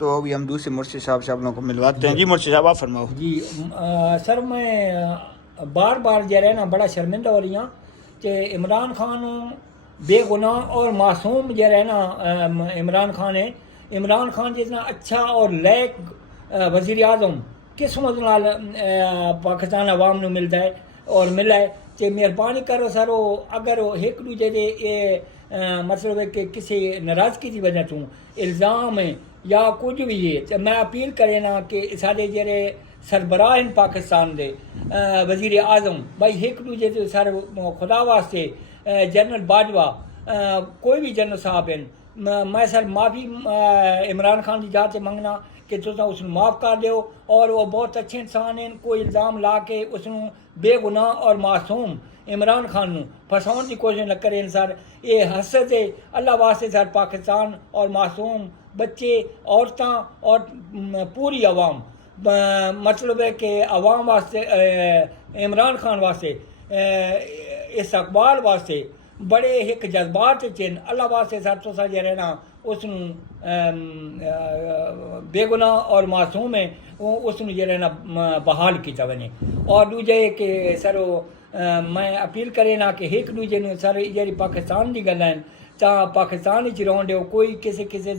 तो अभी हम दूसरे मुर्शिद साहब से आप लोगों को मिलवाते हैं। जी मुर्शिद साहब आप फरमाओ। जी सर मैं बार बार जो है ना बड़ा शर्मिंदा हो रही हूँ कि इमरान खान बेगुनाह और मासूम जो है ना इमरान खान है। इमरान खान जितना अच्छा और लायक वज़ीर आज़म किस्मत नाल पाकिस्तान अवाम नूं मिलता है और मिला है कि मेहरबानी करो सर अगर एक दूजे दे ये मतलब है कि किसी नाराज़गी की वजह तो इल्ज़ाम है या कुछ भी है तो मैं अपील करे ना कि सारे जेरे सरबराह इन पाकिस्तान दे वज़ीर आज़म भाई एक दूजे से सर खुदा वास्ते जनरल बाजवा कोई भी जनरल साहब हैं मैं सर माफ़ी इमरान खान की जात से मंगना कि तुम उसनूं माफ़ कर दो और वो बहुत अच्छे इंसान हैं। कोई इल्ज़ाम ला के उसनूं बेगुनाह और मासूम इमरान खान नूं फसाउण की कोशिश न करें सर। ये हसद है अल्लाह वास्ते सर पाकिस्तान और मासूम बच्चे औरतां और पूरी आवाम मतलब है कि आवाम वास्ते इमरान खान वास्ते इस अकबाल वास्ते बड़े एक जज्बात च अल्लाह वास्ते सर तुसा जेह्ड़ा ना उसनूं बेगुनाह और मासूम है उसनूं जेह्ड़ा ना बहाल किया वञे। और दूजे कि सर मैं अपील करे ना कि एक दूजे नूं सर जेह्ड़ी पाकिस्तान दी गल्लां आहिनि तां पाकिस्तान च रौह्न ॾियो। कोई किसी किसी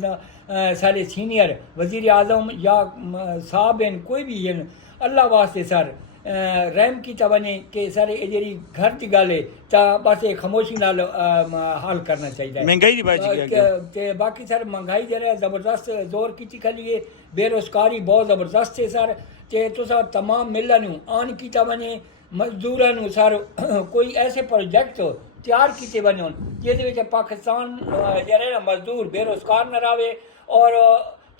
सारे सीनियर वज़ीर आज़म या साहब हैं कोई भी हैं अल्लाह वास्ते सर रहम किया वञे कि सर ये जेह्ड़ी घर की गल है तां बस ये खामोशी नाल हल करना चाहिए। महंगाई दी बात ते बाकी सर महंगाई जेह्ड़ा ज़बरदस्त जोर की खली है बेरोज़गारी बहुत ज़बरदस्त है सर ते तुसा तमाम मिलनि नूं आन किया वञे मजदूरां नूं सर कोई ऐसे प्रोजेक्ट तैयार किए वञन जिहदे विच पाकिस्तान जेह्ड़े ना मजदूर बेरोज़गार न रहे और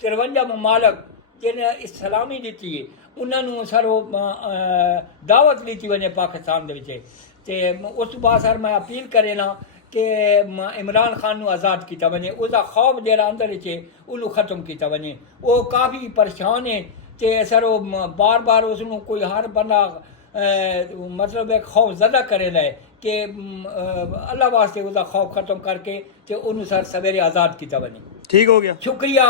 53 ममालक जिन्हें इस सलामी दी है उन्होंने सर दावत दी वञे पाकिस्तान दे विच ते उस बाद सर मैं अपील करे ना कि इमरान खान नूं आज़ाद किया वञे उसका खौफ जेह्ड़ा अंदर च उन्होंने ख़त्म किया वञे। वो काफ़ी परेशान है ते सर बार बार उसनूं कोई हर बंदा मतलब खौफ ज़दा करे लाए कि अल्लाह वास्ते उसका खौफ ख़त्म करके ते उन्होंने सर सवेरे आज़ाद किया वञे। ठीक हो गया। शुक्रिया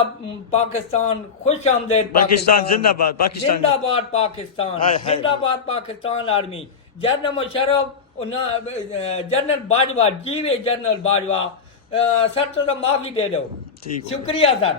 पाकिस्तान खुश आमदेद पाकिस्तान जिंदाबाद पाकिस्तान जिंदाबाद पाकिस्तान जिंदाबाद Pakistan army general Musharraf general Bajwa जीवे जनरल बाजवा सर तो माफ़ी दे दो। शुक्रिया सर।